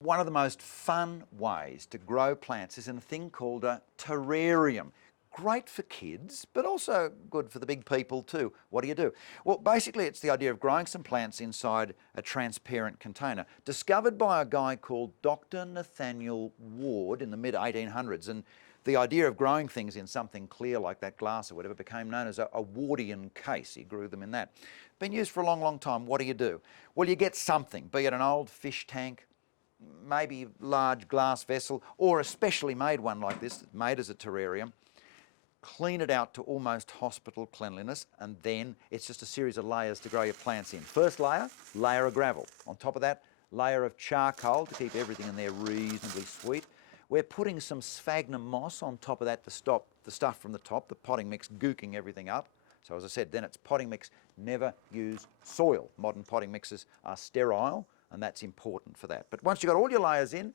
One of the most fun ways to grow plants is in a thing called a terrarium. Great for kids, but also good for the big people too. What do? Well, basically it's the idea of growing some plants inside a transparent container, discovered by a guy called Dr. Nathaniel Ward in the mid-1800s. And the idea of growing things in something clear like that glass or whatever became known as a Wardian case. He grew them in that. Been used for a long, long time. What do? Well, you get something, be it an old fish tank, maybe large glass vessel, or a specially made one like this, made as a terrarium. Clean it out to almost hospital cleanliness, and then it's just a series of layers to grow your plants in. First layer of gravel. On top of that, layer of charcoal to keep everything in there reasonably sweet. We're putting some sphagnum moss on top of that to stop the stuff from the top, the potting mix, gooking everything up. So as I said, then it's potting mix. Never use soil. Modern potting mixes are sterile, and that's important for that. But once you've got all your layers in,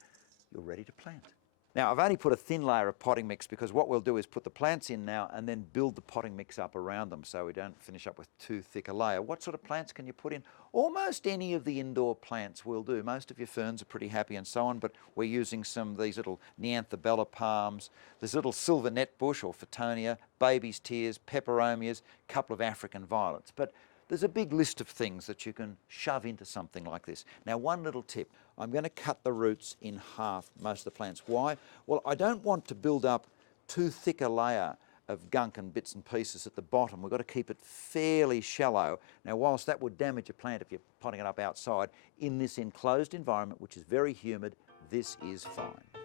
you're ready to plant. Now, I've only put a thin layer of potting mix because what we'll do is put the plants in now and then build the potting mix up around them so we don't finish up with too thick a layer. What sort of plants can you put in? Almost any of the indoor plants will do. Most of your ferns are pretty happy and so on, but we're using some of these little Neanthobella palms, this little silver net bush or Photonia, baby's tears, peperomias, a couple of African violets. But there's a big list of things that you can shove into something like this. Now, one little tip. I'm going to cut the roots in half, most of the plants. Why? Well, I don't want to build up too thick a layer of gunk and bits and pieces at the bottom. We've got to keep it fairly shallow. Now, whilst that would damage a plant if you're potting it up outside, in this enclosed environment, which is very humid, this is fine.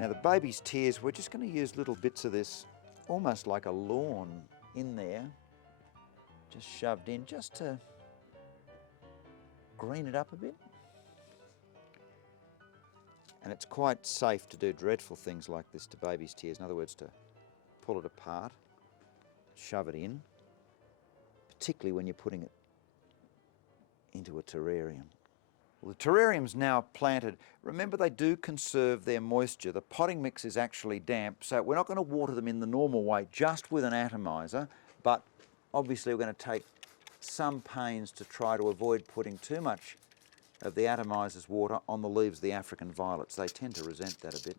Now the baby's tears, we're just going to use little bits of this, almost like a lawn in there, just shoved in, just to green it up a bit. And it's quite safe to do dreadful things like this to baby's tears, in other words, to pull it apart, shove it in, particularly when you're putting it into a terrarium. Well, the terrarium's now planted. Remember, they do conserve their moisture. The potting mix is actually damp, so we're not going to water them in the normal way, just with an atomizer, but obviously we're going to take some pains to try to avoid putting too much of the atomizer's water on the leaves of the African violets. They tend to resent that a bit.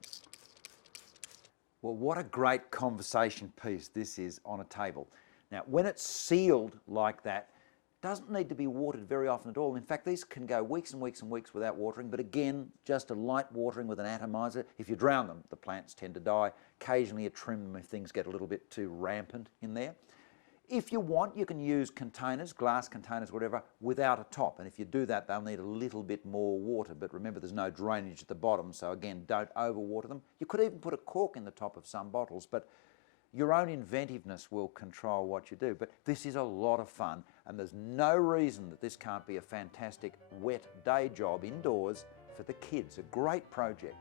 Well, what a great conversation piece this is on a table. Now, when it's sealed like that, doesn't need to be watered very often at all. In fact, these can go weeks and weeks and weeks without watering, but again, just a light watering with an atomizer. If you drown them, the plants tend to die. Occasionally you trim them if things get a little bit too rampant in there. If you want, you can use containers, glass containers, whatever, without a top. And if you do that, they'll need a little bit more water. But remember, there's no drainage at the bottom, so again, don't overwater them. You could even put a cork in the top of some bottles, but your own inventiveness will control what you do. But this is a lot of fun, and there's no reason that this can't be a fantastic wet day job indoors for the kids. A great project.